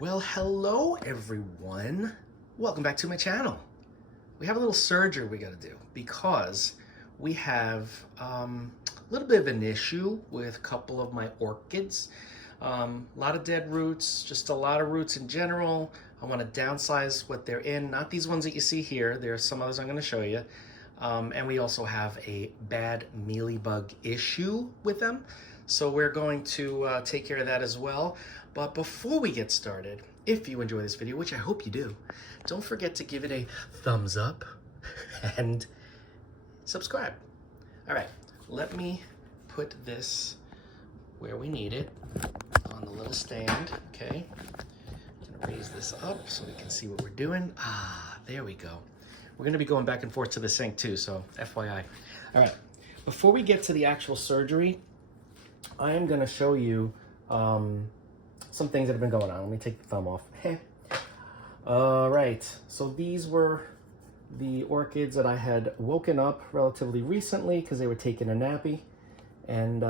Well, hello everyone. Welcome back to my channel. We have a little surgery we got to do because we have a little bit of an issue with a couple of my orchids. A lot of dead roots, just a lot of roots in general. I want to downsize what they're in, not these ones that you see here. There are some others I'm going to show you. And we also have a bad mealybug issue with them. So we're going to take care of that as well. But before we get started, if you enjoy this video, which I hope you do, don't forget to give it a thumbs up and subscribe. All right, let me put this where we need it on the little stand, okay? I'm gonna raise this up so we can see what we're doing. Ah, there we go. We're gonna be going back and forth to the sink too, so FYI. All right, before we get to the actual surgery, I am gonna show you some things that have been going on. Let me take the thumb off. All right, so these were the orchids that I had woken up relatively recently because they were taking a nappy. And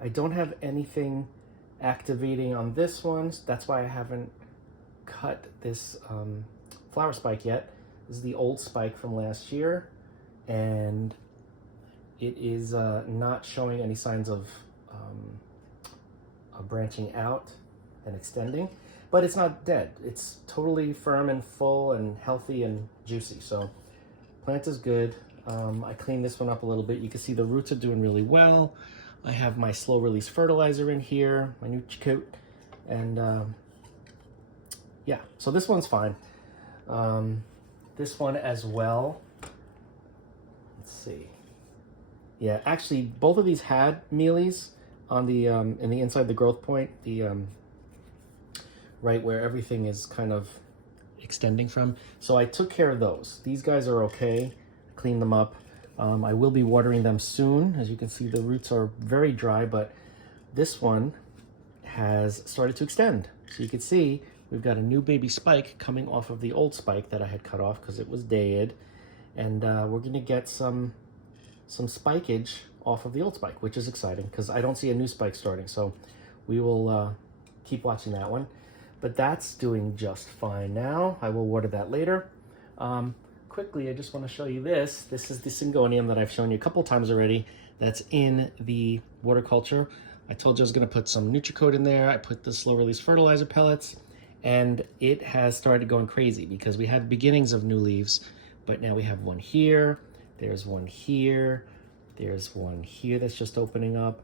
I don't have anything activating on this one. That's why I haven't cut this flower spike yet. This is the old spike from last year. And it is not showing any signs of branching out and extending, but it's not dead. It's totally firm and full and healthy and juicy. So plant is good. I cleaned this one up a little bit. You can see the roots are doing really well. I have my slow release fertilizer in here, my new coat, and yeah, so this one's fine. This one as well. Let's see. Yeah, actually both of these had mealies on the in the inside the growth point, the right where everything is kind of extending from. So I took care of those. These guys are okay. Cleaned them up. I will be watering them soon. As you can see, the roots are very dry, but this one has started to extend. So you can see we've got a new baby spike coming off of the old spike that I had cut off because it was dead, and we're gonna get some spikage off of the old spike, which is exciting because I don't see a new spike starting. So we will keep watching that one. But that's doing just fine now. I will water that later. Quickly, I just want to show you this. This is the Syngonium that I've shown you a couple times already. That's in the water culture. I told you I was going to put some NutriCode in there. I put the slow release fertilizer pellets, and it has started going crazy because we had beginnings of new leaves, but now we have one here. There's one here. There's one here that's just opening up,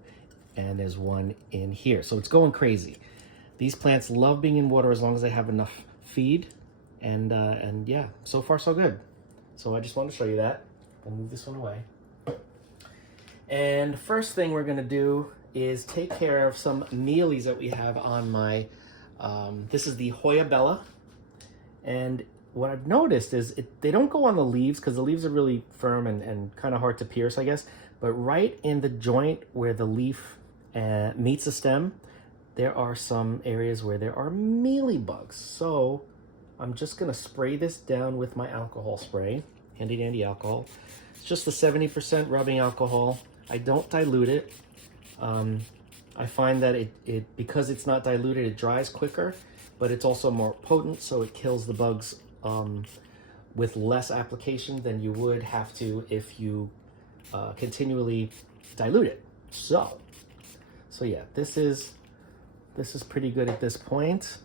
and there's one in here. So it's going crazy. These plants love being in water as long as they have enough feed, and yeah, so far so good. So I just wanted to show you that. I'll move this one away. And first thing we're gonna do is take care of some mealies that we have on my, this is the Hoya Bella. And what I've noticed is they don't go on the leaves because the leaves are really firm and kind of hard to pierce, I guess. But right in the joint where the leaf meets the stem, there are some areas where there are mealybugs. So I'm just gonna spray this down with my alcohol spray, handy dandy alcohol. It's just the 70% rubbing alcohol. I don't dilute it. I find that it because it's not diluted, it dries quicker, but it's also more potent, so it kills the bugs with less application than you would have to if you continually dilute it. So yeah, this is pretty good at this point.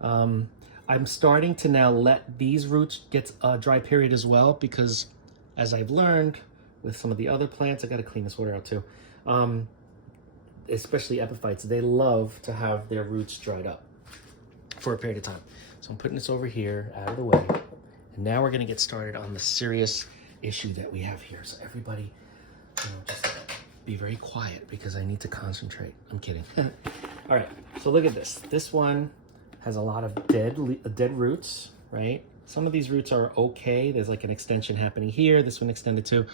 I'm starting to now let these roots get a dry period as well, because as I've learned with some of the other plants, I got to clean this water out too, especially epiphytes, they love to have their roots dried up for a period of time. So I'm putting this over here out of the way, and now we're going to get started on the serious issue that we have here. So everybody, just be very quiet because I need to concentrate. I'm kidding. All right, so look at this. This one has a lot of dead roots, right? Some of these roots are okay. There's like an extension happening here. This one extended too.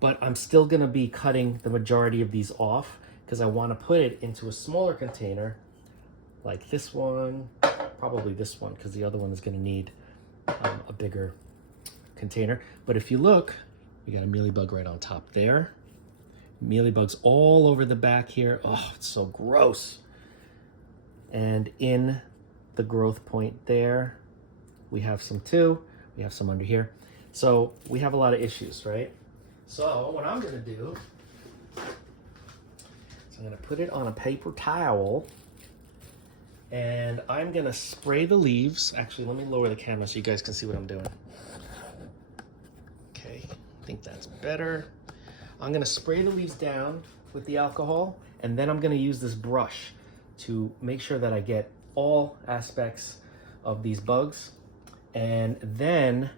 But I'm still gonna be cutting the majority of these off because I wanna put it into a smaller container like this one, probably this one, because the other one is gonna need a bigger container. But if you look, we got a mealybug right on top there. Mealybugs all over the back here. Oh, it's so gross. And in the growth point there. We have some too. We have some under here. So we have a lot of issues, right? So what I'm gonna do is I'm gonna put it on a paper towel and I'm gonna spray the leaves. Actually, let me lower the camera so you guys can see what I'm doing. Okay, I think that's better. I'm gonna spray the leaves down with the alcohol, and then I'm gonna use this brush to make sure that I get all aspects of these bugs. And then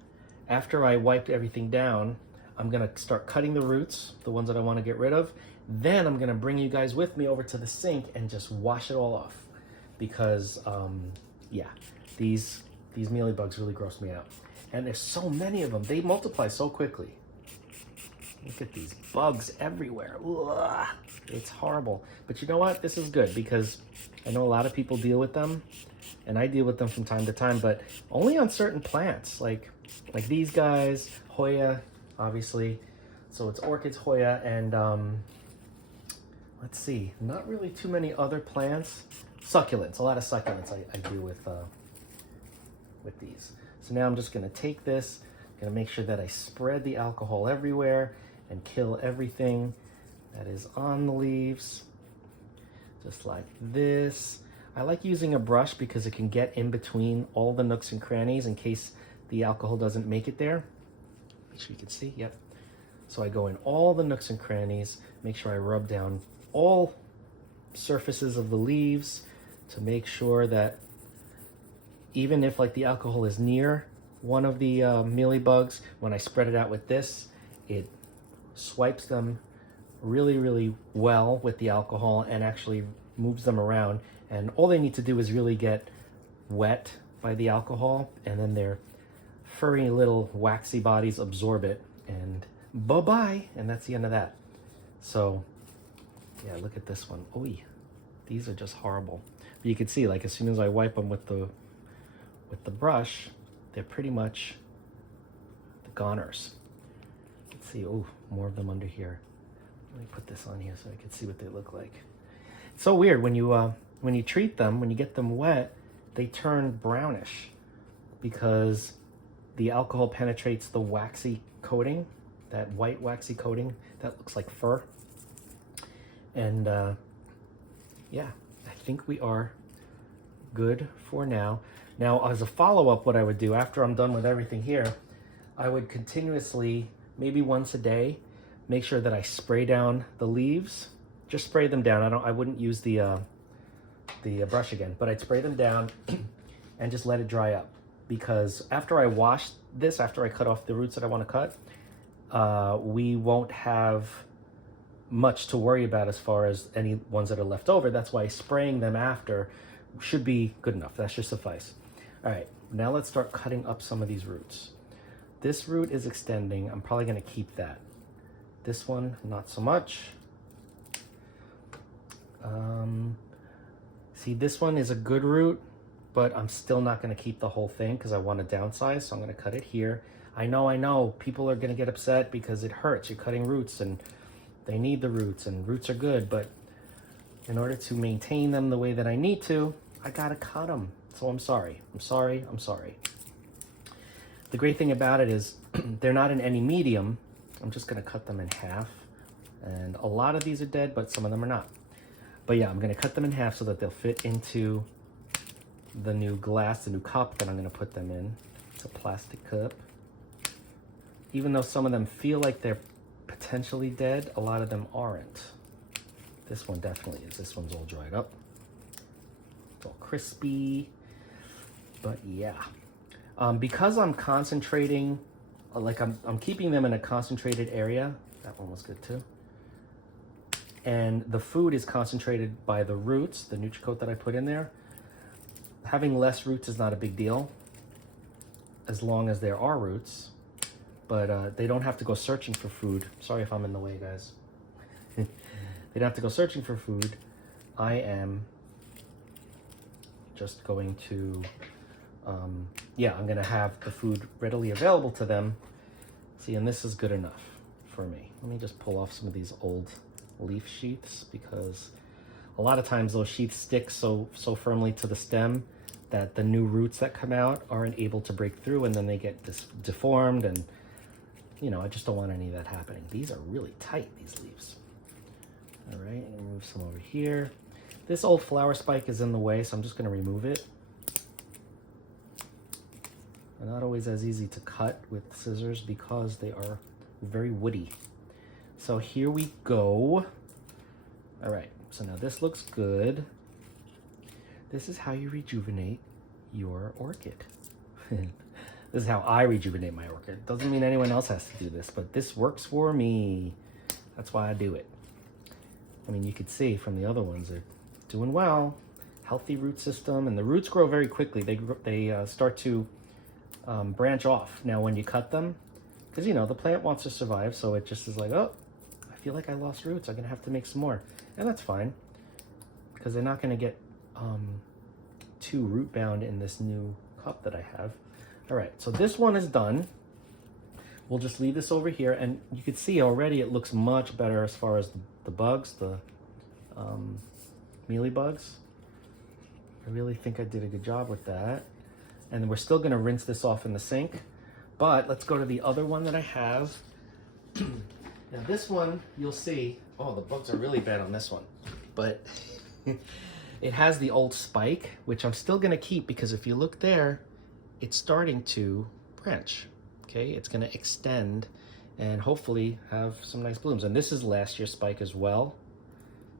after I wiped everything down, I'm gonna start cutting the roots, the ones that I wanna get rid of. Then I'm gonna bring you guys with me over to the sink and just wash it all off. Because, yeah, these mealybugs really gross me out. And there's so many of them. They multiply so quickly. Look at these bugs everywhere. Ugh, it's horrible. But you know what? This is good because I know a lot of people deal with them, and I deal with them from time to time, but only on certain plants, like these guys, Hoya, obviously. So it's orchids, Hoya, and let's see, not really too many other plants. Succulents, a lot of succulents I do with these. So now I'm just gonna take this, gonna make sure that I spread the alcohol everywhere and kill everything that is on the leaves, just like this. I like using a brush because it can get in between all the nooks and crannies in case the alcohol doesn't make it there. Make sure you can see, yep. So I go in all the nooks and crannies, make sure I rub down all surfaces of the leaves to make sure that even if like the alcohol is near one of the mealybugs, when I spread it out with this, it swipes them really, really well with the alcohol and actually moves them around. And all they need to do is really get wet by the alcohol, and then their furry little waxy bodies absorb it, and bye-bye, and that's the end of that. So yeah, look at this one. Oy, these are just horrible. But you can see, like, as soon as I wipe them with the brush, they're pretty much the goners. Let's see, oh, more of them under here. Let me put this on here so I can see what they look like. It's so weird when you treat them, when you get them wet, they turn brownish because the alcohol penetrates the waxy coating, that white waxy coating that looks like fur. And yeah, I think we are good for now. Now, as a follow-up, what I would do after I'm done with everything here, I would continuously, maybe once a day, make sure that I spray down the leaves. Just spray them down. I wouldn't use the brush again, but I'd spray them down and just let it dry up. Because after I wash this, after I cut off the roots that I want to cut, we won't have much to worry about as far as any ones that are left over. That's why spraying them after should be good enough. That should suffice. All right, now let's start cutting up some of these roots. This root is extending. I'm probably going to keep that. This one, not so much. See, this one is a good root, but I'm still not going to keep the whole thing because I want to downsize, so I'm going to cut it here. I know, people are going to get upset because it hurts. You're cutting roots, and they need the roots, and roots are good, but in order to maintain them the way that I need to, I got to cut them. So I'm sorry. The great thing about it is they're not in any medium. I'm just going to cut them in half, and a lot of these are dead, but some of them are not. But yeah, I'm going to cut them in half so that they'll fit into the new glass, the new cup that I'm going to put them in. It's a plastic cup. Even though some of them feel like they're potentially dead, a lot of them aren't. This one definitely is. This one's all dried up. It's all crispy. But yeah. Because I'm concentrating, like I'm keeping them in a concentrated area. That one was good too. And the food is concentrated by the roots, the NutriCoat that I put in there. Having less roots is not a big deal, as long as there are roots. But they don't have to go searching for food. Sorry if I'm in the way, guys. They don't have to go searching for food. I am just going to, yeah, I'm gonna have the food readily available to them. See, and this is good enough for me. Let me just pull off some of these old leaf sheaths because a lot of times those sheaths stick so firmly to the stem that the new roots that come out aren't able to break through, and then they get deformed, and you know, I just don't want any of that happening. These are really tight, these leaves. All right, and move some over here. This old flower spike is in the way, so I'm just gonna remove it. They're not always as easy to cut with scissors because they are very woody. So here we go. All right, so now this looks good. This is how you rejuvenate your orchid. This is how I rejuvenate my orchid. Doesn't mean anyone else has to do this, but this works for me. That's why I do it. I mean, you could see from the other ones, they're doing well. Healthy root system, and the roots grow very quickly. They start to branch off now when you cut them, because you know the plant wants to survive, so it just is like, oh, I feel like I lost roots, I'm gonna have to make some more. And that's fine, because they're not gonna get too root bound in this new cup that I have. All right, so this one is done. We'll just leave this over here, and you can see already it looks much better as far as the bugs, the mealybugs. I really think I did a good job with that. And we're still gonna rinse this off in the sink, but let's go to the other one that I have. Now this one, you'll see, oh, the bugs are really bad on this one, but it has the old spike, which I'm still gonna keep, because if you look there, it's starting to branch, okay? It's gonna extend and hopefully have some nice blooms. And this is last year's spike as well.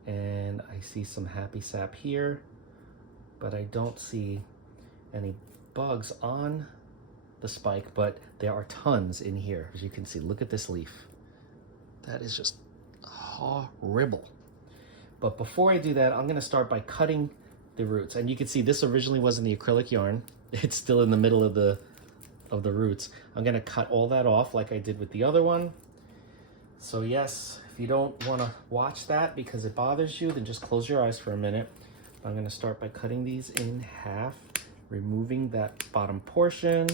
And I see some happy sap here, but I don't see any bugs on the spike, but there are tons in here. As you can see, look at this leaf. That is just horrible. But before I do that, I'm gonna start by cutting the roots. And you can see this originally was in the acrylic yarn. It's still in the middle of the roots. I'm gonna cut all that off like I did with the other one. So yes, if you don't wanna watch that because it bothers you, then just close your eyes for a minute. I'm gonna start by cutting these in half, removing that bottom portion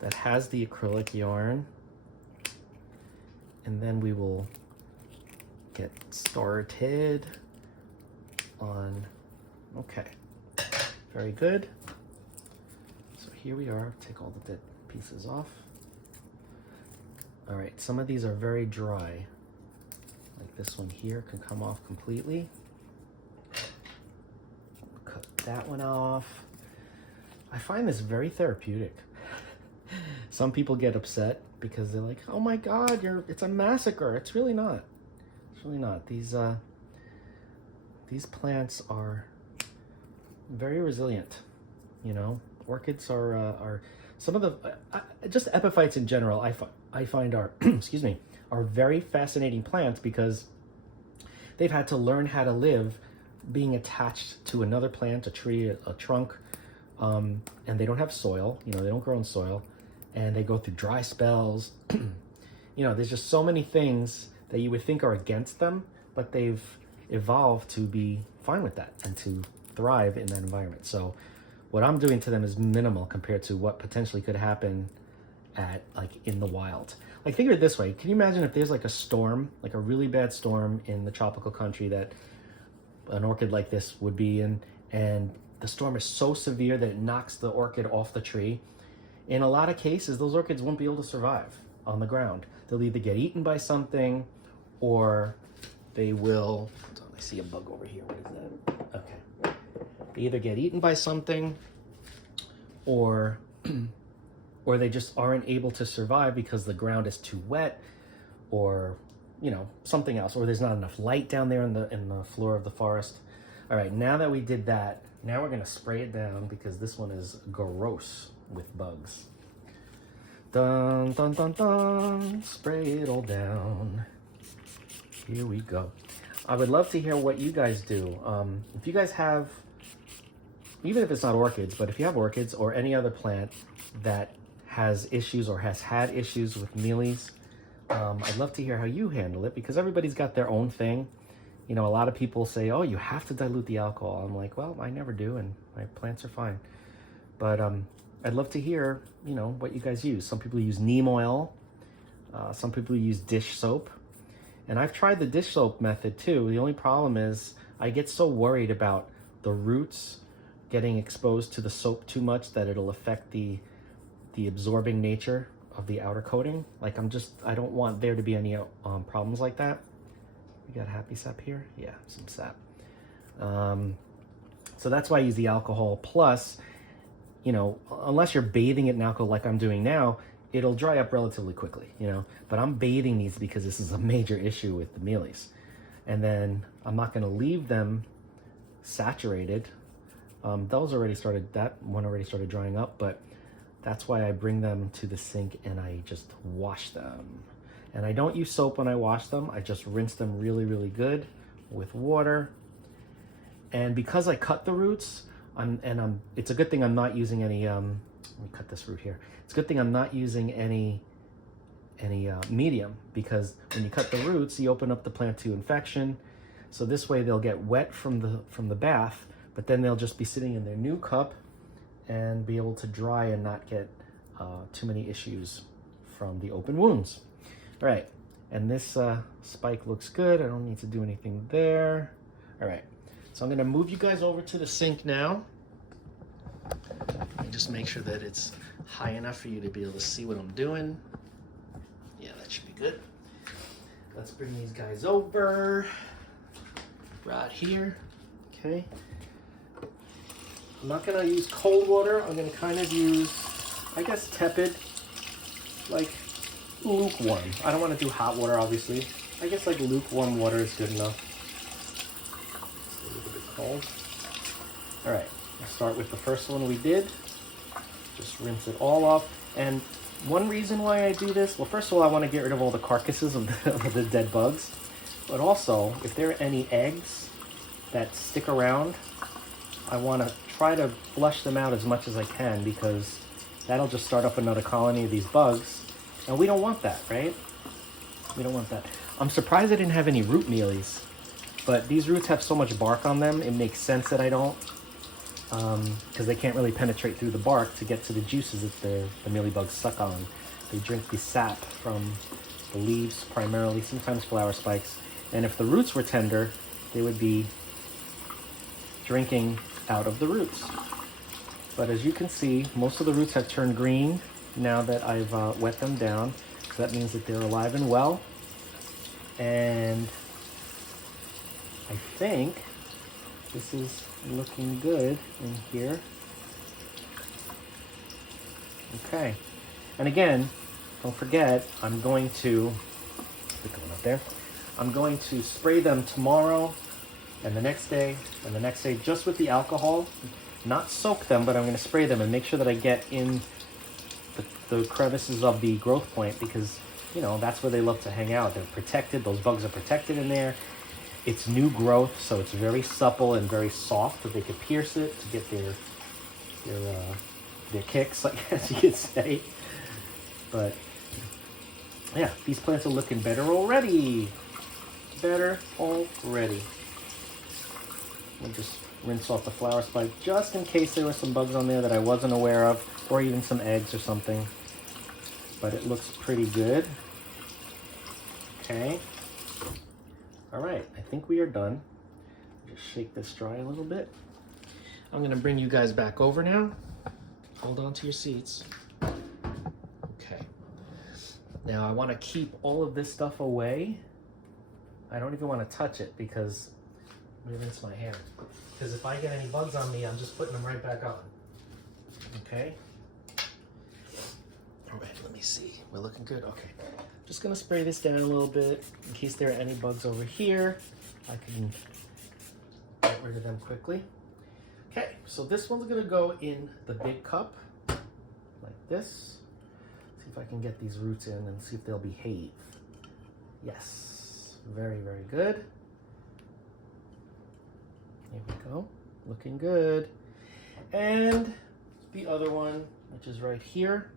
that has the acrylic yarn. And then we will get started on, okay, very good. So here we are, take all the dead pieces off. All right, some of these are very dry. Like this one here can come off completely. Cut that one off. I find this very therapeutic. Some people get upset because they're like, oh my God, it's a massacre. It's really not. It's really not. These plants are very resilient, you know. Orchids are some of the, just epiphytes in general, I find are, excuse me, are very fascinating plants because they've had to learn how to live being attached to another plant, a tree, a trunk, and they don't have soil, you know, they don't grow in soil, and they go through dry spells. You know, there's just so many things that you would think are against them, but they've evolved to be fine with that and to thrive in that environment. So what I'm doing to them is minimal compared to what potentially could happen in the wild. Like, think of it this way. Can you imagine if there's like a storm, like a really bad storm in the tropical country that an orchid like this would be in, and the storm is so severe that it knocks the orchid off the tree? In a lot of cases, those orchids won't be able to survive on the ground. They'll either get eaten by something, or they will, I see a bug over here, what is that? Okay. They either get eaten by something, or they just aren't able to survive because the ground is too wet, or you know, something else, or there's not enough light down there in the floor of the forest. All right, now that we did that, now we're gonna spray it down because this one is gross with bugs. Dun dun dun dun, spray it all down. Here we go. I would love to hear what you guys do. If you guys have, even if it's not orchids, but if you have orchids or any other plant that has issues or has had issues with mealies, I'd love to hear how you handle it, because everybody's got their own thing. You know, a lot of people say, oh, you have to dilute the alcohol. I'm like, well, I never do, and my plants are fine. But I'd love to hear, you know, what you guys use. Some people use neem oil. Some people use dish soap. And I've tried the dish soap method too. The only problem is I get so worried about the roots getting exposed to the soap too much that it'll affect the absorbing nature of the outer coating. Like I don't want there to be any problems like that. We got happy sap here? Yeah, some sap. So that's why I use the alcohol. Plus, you know, unless you're bathing it in alcohol like I'm doing now, it'll dry up relatively quickly, you know. But I'm bathing these because this is a major issue with the mealies. And then I'm not gonna leave them saturated. That one already started drying up, but that's why I bring them to the sink and I just wash them. And I don't use soap when I wash them. I just rinse them really, really good with water. And because I cut the roots, it's a good thing I'm not using any, let me cut this root here. It's a good thing I'm not using any medium, because when you cut the roots, you open up the plant to infection. So this way they'll get wet from the bath, but then they'll just be sitting in their new cup and be able to dry and not get too many issues from the open wounds. All right, and this spike looks good. I don't need to do anything there. All right, so I'm gonna move you guys over to the sink now. Let me just make sure that it's high enough for you to be able to see what I'm doing. Yeah, that should be good. Let's bring these guys over right here. Okay. I'm not gonna use cold water. I'm gonna kind of use, I guess, tepid, like lukewarm. I don't want to do hot water, obviously. I guess like lukewarm water is good enough. It's a little bit cold. All right, I'll start with the first one we did. Just rinse it all off. And one reason why I do this, well, first of all, I want to get rid of all the carcasses of the dead bugs. But also, if there are any eggs that stick around, I want to try to flush them out as much as I can, because that'll just start up another colony of these bugs. And we don't want that, right? We don't want that. I'm surprised I didn't have any root mealies, but these roots have so much bark on them, it makes sense that I don't, because they can't really penetrate through the bark to get to the juices that the mealybugs suck on. They drink the sap from the leaves primarily, sometimes flower spikes. And if the roots were tender, they would be drinking out of the roots. But as you can see, most of the roots have turned green now that I've wet them down. So that means that they're alive and well. And I think this is looking good in here. Okay. And again, don't forget, I'm going to, put one up there. I'm going to spray them tomorrow and the next day and the next day just with the alcohol. Not soak them, but I'm going to spray them and make sure that I get in the crevices of the growth point, because, you know, that's where they love to hang out. They're protected. Those bugs are protected in there. It's new growth, so it's very supple and very soft, that they could pierce it to get their kicks, I guess you could say. But yeah, these plants are looking better already. Better already. We'll just rinse off the flower spike just in case there were some bugs on there that I wasn't aware of, or even some eggs or something. But it looks pretty good. Okay. All right, I think we are done. Just shake this dry a little bit. I'm gonna bring you guys back over now. Hold on to your seats. Okay. Now I wanna keep all of this stuff away. I don't even wanna touch it because, let me rinse my hair. Because if I get any bugs on me, I'm just putting them right back on. Okay? All right, let me see. We're looking good? Okay. Just gonna spray this down a little bit in case there are any bugs over here. I can get rid of them quickly. Okay, so this one's gonna go in the big cup, like this. See if I can get these roots in and see if they'll behave. Yes, very, very good. Here we go, looking good. And the other one, which is right here.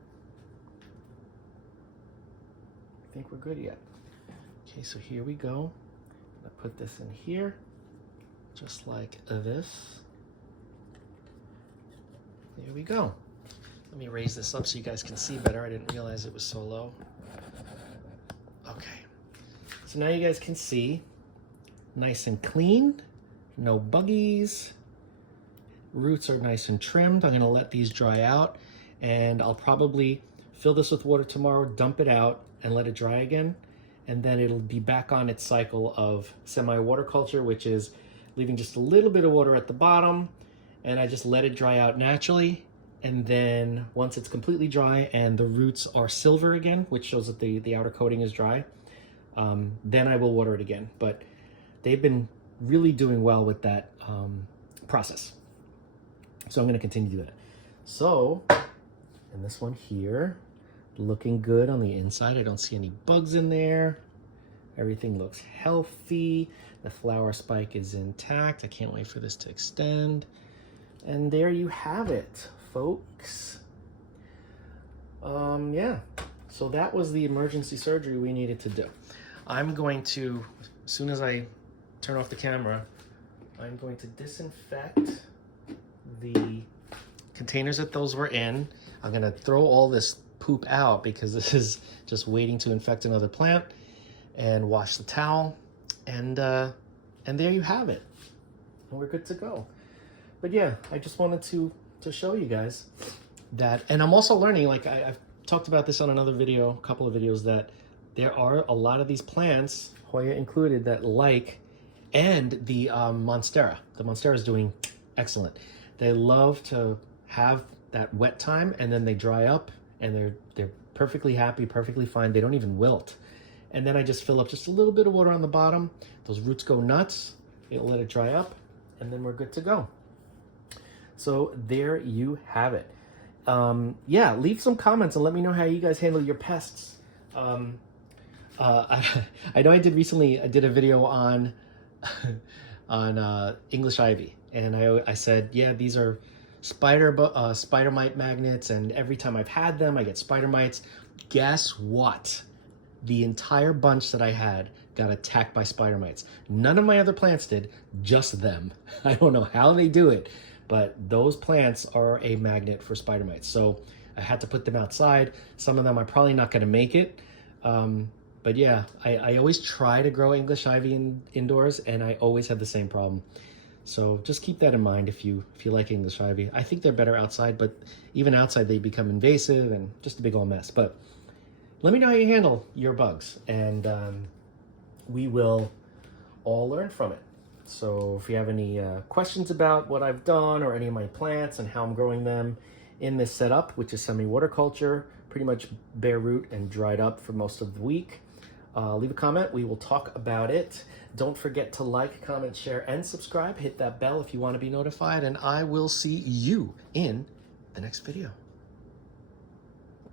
I think we're good yet. Okay, so here we go. I put this in here, just like this. There we go. Let me raise this up so you guys can see better. I didn't realize it was so low. Okay, so now you guys can see, nice and clean, no buggies, roots are nice and trimmed. I'm gonna let these dry out, and I'll probably fill this with water tomorrow, dump it out, and let it dry again. And then it'll be back on its cycle of semi-water culture, which is leaving just a little bit of water at the bottom, and I just let it dry out naturally. And then once it's completely dry and the roots are silver again, which shows that the outer coating is dry, then I will water it again. But they've been really doing well with that process. So I'm gonna continue to do that. So, and this one here, looking good on the inside. I don't see any bugs in there. Everything looks healthy. The flower spike is intact. I can't wait for this to extend. And there you have it, folks. Yeah, so that was the emergency surgery we needed to do. I'm going to, as soon as I turn off the camera, I'm going to disinfect the containers that those were in. I'm gonna throw all this poop out because this is just waiting to infect another plant, and wash the towel, and there you have it. And we're good to go. But yeah, I just wanted to show you guys that, and I'm also learning, like I've talked about this on another video, a couple of videos, that there are a lot of these plants, Hoya included, that like, and the Monstera. The Monstera is doing excellent. They love to have that wet time, and then they dry up, and they're perfectly happy, perfectly fine. They don't even wilt. And then I just fill up just a little bit of water on the bottom. Those roots go nuts. It'll let it dry up, and then we're good to go. So there you have it. Yeah, leave some comments and let me know how you guys handle your pests. I know I did a video on English ivy, and I said, yeah, these are spider mite magnets, and every time I've had them, I get spider mites. Guess what? The entire bunch that I had got attacked by spider mites. None of my other plants did, just them. I don't know how they do it, but those plants are a magnet for spider mites. So I had to put them outside. Some of them are probably not gonna make it. But yeah, I always try to grow English ivy indoors, and I always have the same problem. So just keep that in mind if you like English ivy. I think they're better outside, but even outside they become invasive and just a big old mess. But let me know how you handle your bugs, and we will all learn from it. So if you have any questions about what I've done or any of my plants and how I'm growing them in this setup, which is semi-water culture, pretty much bare root and dried up for most of the week, leave a comment. We will talk about it. Don't forget to like, comment, share, and subscribe. Hit that bell if you want to be notified, and I will see you in the next video.